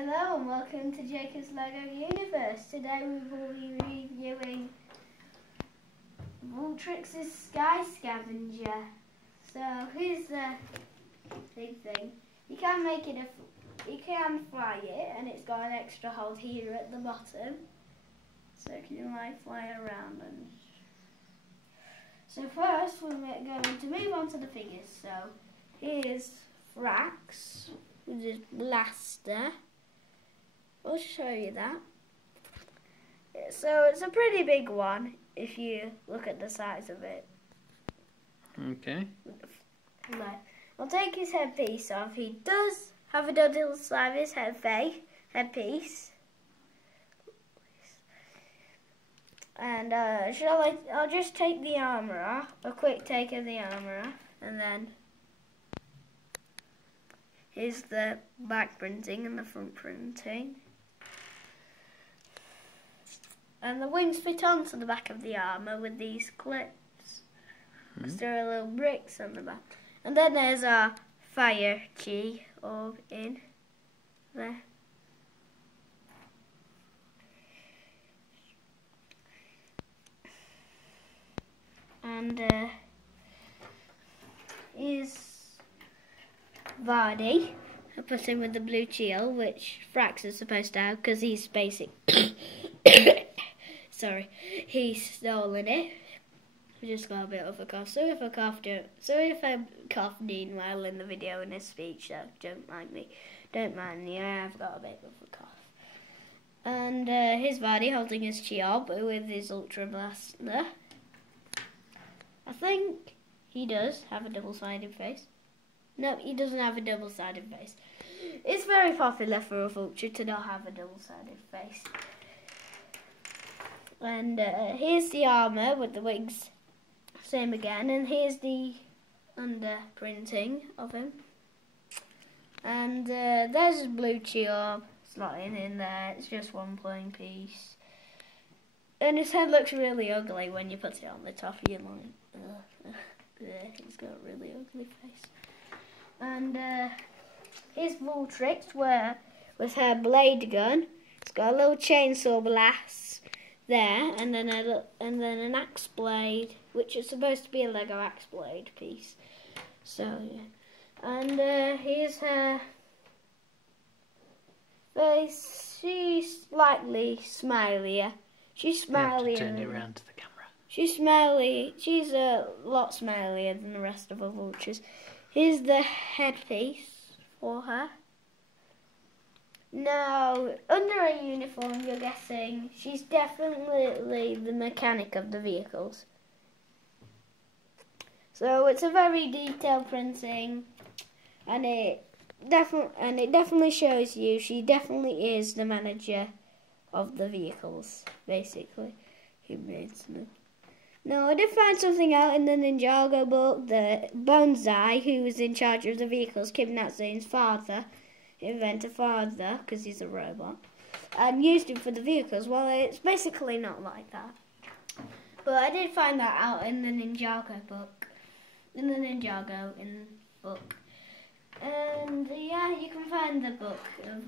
Hello and welcome to Jacob's Lego Universe. Today we will be reviewing Vultrix's Sky Scavenger. So here's the big thing. You can fly it, and it's got an extra hold here at the bottom. So you can fly around. So first we're going to move on to the figures. So here's Frax with his blaster. I'll show you that. So it's a pretty big one if you look at the size of it. Okay. I'll take his headpiece off. He does have a double-sided headpiece. And I'll just take the armour off, a quick take of the armour off, and then here's the back printing and the front printing. And the wings fit onto the back of the armour with these clips. There are little bricks on the back. And then there's our fire chi orb in there. And here's Vardy. I put him with the blue shield, which Frax is supposed to have because he's basic. Sorry, he's stolen it. I just got a bit of a cough. So if I cough meanwhile in the video in this speech, so don't mind me. Don't mind me, I have got a bit of a cough. And here's Vardy holding his Chiob with his Ultra Blaster. I think he does have a double-sided face. No, he doesn't have a double-sided face. It's very popular for a vulture to not have a double-sided face. And here's the armour with the wings, same again. And here's the under printing of him. And there's his blue Chiob slotting in there. It's just one plain piece. And his head looks really ugly when you put it on the top of your line. He's got a really ugly face. And here's Vultrix with her blade gun. It's got a little chainsaw blast there, and then an axe blade, which is supposed to be a Lego axe blade piece. So yeah. And here's her face. She's slightly smilier. She's smilier. You have to turn it around to the camera. She's smiley. She's a lot smilier than the rest of her vultures. Here's the headpiece for her. Now, under her uniform, you're guessing she's definitely the mechanic of the vehicles. So it's a very detailed printing, and it definitely shows you she definitely is the manager of the vehicles, basically. Who made them? Now, I did find something out in the Ninjago book that Bonsai, who was in charge of the vehicles, kidnapped Zane's father, inventor father, because he's a robot, and used him for the vehicles. Well, it's basically not like that. But I did find that out in the Ninjago book. And yeah, you can find the book, the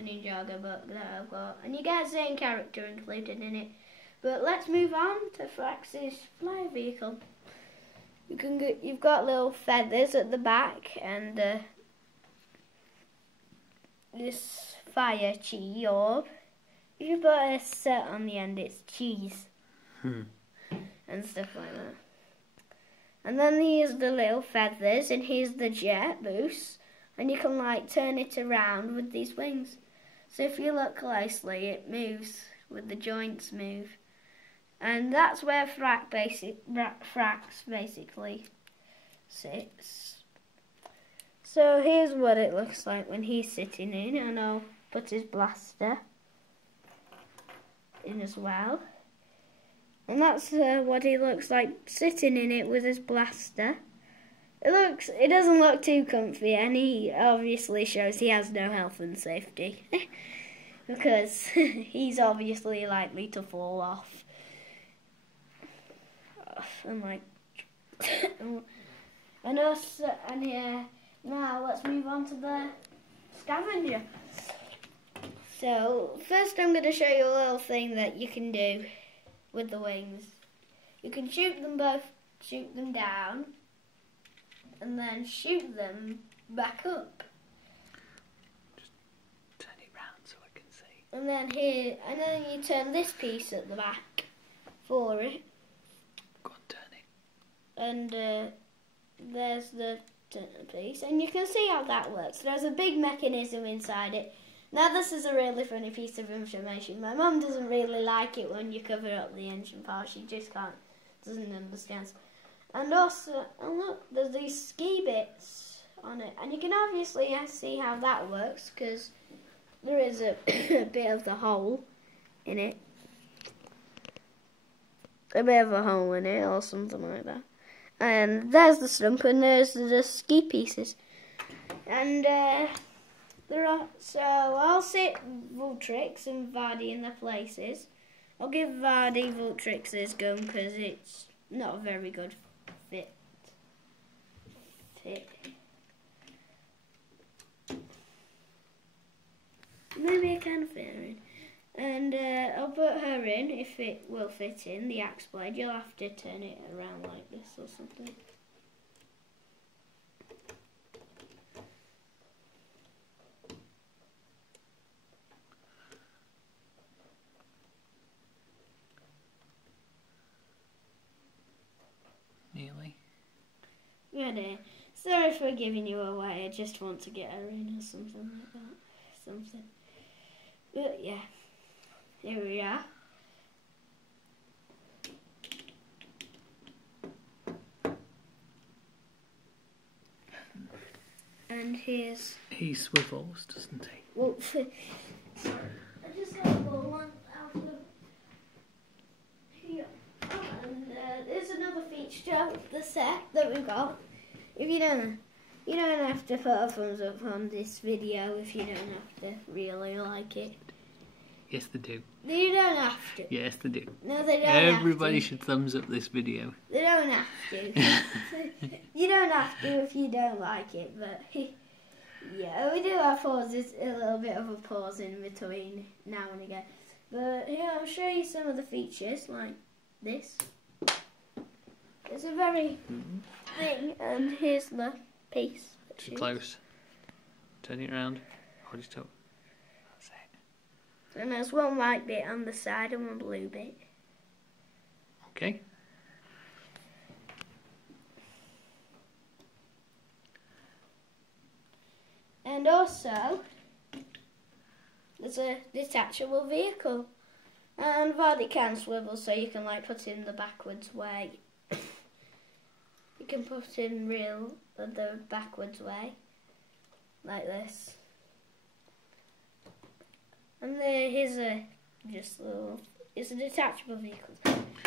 Ninjago book that I've got. And you get Zane character included in it. But let's move on to Frax's flyer vehicle. You've got little feathers at the back, and this fire chi orb. If you put a set on the end, it's cheese and stuff like that. And then here's the little feathers, and here's the jet boost, and you can turn it around with these wings. So if you look closely, it moves with the joints move. And that's where Frax basically sits. So here's what it looks like when he's sitting in, and I'll put his blaster in as well. And that's what he looks like sitting in it with his blaster. It doesn't look too comfy, and he obviously shows he has no health and safety because he's obviously likely to fall off. And yeah, now let's move on to the Scavenger. So first I'm going to show you a little thing that you can do with the wings. You can shoot them down, and then shoot them back up. Just turn it round so I can see. And then you turn this piece at the back for it. Go on, turn it. And there's the turn piece, and you can see how that works. There's a big mechanism inside it. Now this is a really funny piece of information. My mum doesn't really like it when you cover up the engine part. She just doesn't understand. And also, and look, there's these ski bits on it, and you can obviously see how that works because there is a bit of the hole in it. A bit of a hole in it or something like that. And there's the stump and there's the ski pieces. And so I'll sit Vultrix and Vardy in their places. I'll give Vardy Vultrix's gun because it's not a very good fit. Maybe I can fit her in. And I'll put her in if it will fit in the axe blade. You'll have to turn it around like this or something. Nearly. Ready. Sorry for giving you away. I just want to get her in or something like that. Something. But yeah. Here we are. And here's... He swivels, doesn't he? Well, sorry. I just have one out of here. And there's another feature of the set that we've got. If you don't have to put a thumbs up on this video if you don't have to really like it. Yes, they do. You don't have to. Yes, they do. No, they don't Everybody have to. should thumbs up this video. They don't have to. You don't have to if you don't like it, but yeah, we do have pauses, a little bit of a pause in between now and again. But yeah, I'll show you some of the features, like this. It's a very thing, and here's the piece. Too close. Turn it around. Hold it up. That's it. And there's one white bit on the side and one blue bit. Okay. And also, there's a detachable vehicle. And Vardy can swivel, so you can like put in the backwards way. You can put in the backwards way, like this. And here's it's a detachable vehicle.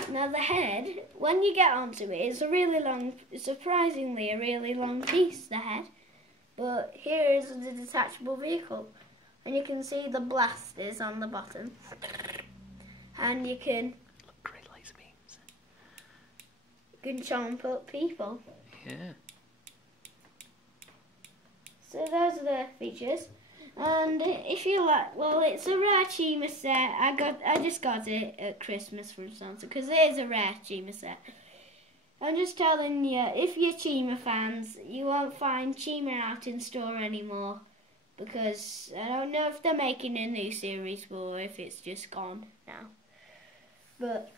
Now the head, when you get onto it, it's a really long, surprisingly a really long piece, the head. But here is the detachable vehicle. And you can see the blasters on the bottom. And you can... Great laser beams. You can chomp up people. Yeah. So those are the features. And if you like, well, it's a rare Chima set. I just got it at Christmas from Santa because it is a rare Chima set. I'm just telling you, if you're Chima fans, you won't find Chima out in store anymore because I don't know if they're making a new series or if it's just gone now. But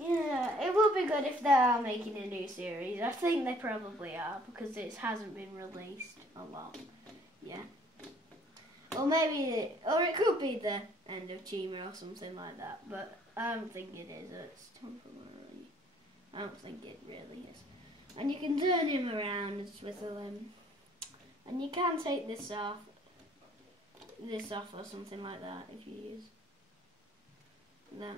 yeah, it would be good if they are making a new series. I think they probably are because it hasn't been released a lot yet. Or maybe, or it could be the end of Chima or something like that. But I don't think it is. It's temporary. I don't think it really is. And you can turn him around and swivel him. And you can take this off or something like that if you use that,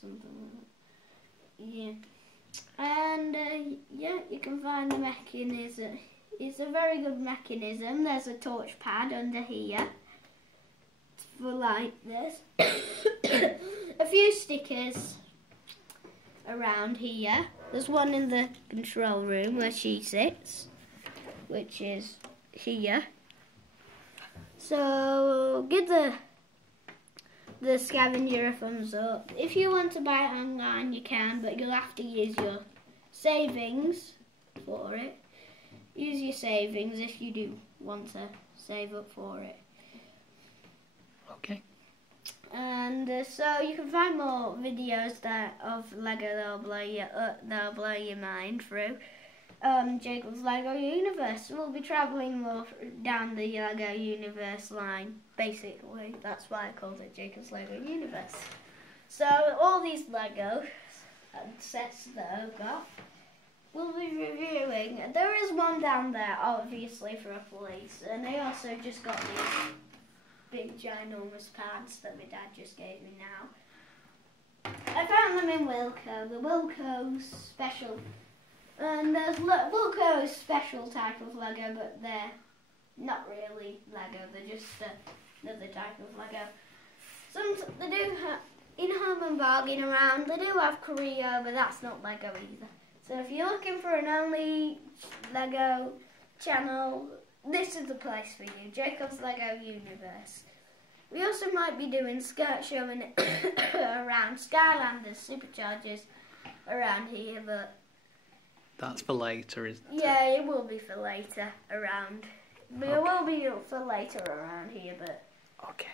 something like that. Yeah. And yeah, you can find the mechanism. It's a very good mechanism. There's a torch pad under here for like this. A few stickers around here. There's one in the control room where she sits, which is here. So give the Scavenger a thumbs up. If you want to buy it online, you can, but you'll have to use your savings for it. Use your savings if you do want to save up for it. Okay. And so you can find more videos of Lego that'll blow your mind through Jacob's Lego Universe. We'll be travelling more down the Lego Universe line, basically. That's why I called it Jacob's Lego Universe. So all these Lego sets that I've got, we'll be reviewing. There is one down there, obviously, for a police, and I also just got these big ginormous pads that my dad just gave me now. I found them in Wilco, the Wilco special. And there's Wilco's special type of Lego, but they're not really Lego, they're just another type of Lego. They do have, in Home and Bargain around, they do have Korea, but that's not Lego either. So if you're looking for an only Lego channel, this is the place for you, Jacob's Lego Universe. We also might be doing showing around Skylanders, Superchargers around here, but that's for later, isn't it? Yeah, it will be for later around. But It will be for later around here, but okay.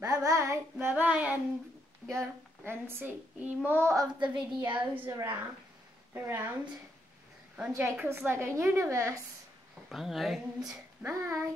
Bye bye, and go and see more of the videos around on Jacob's Lego Universe. Bye. And bye.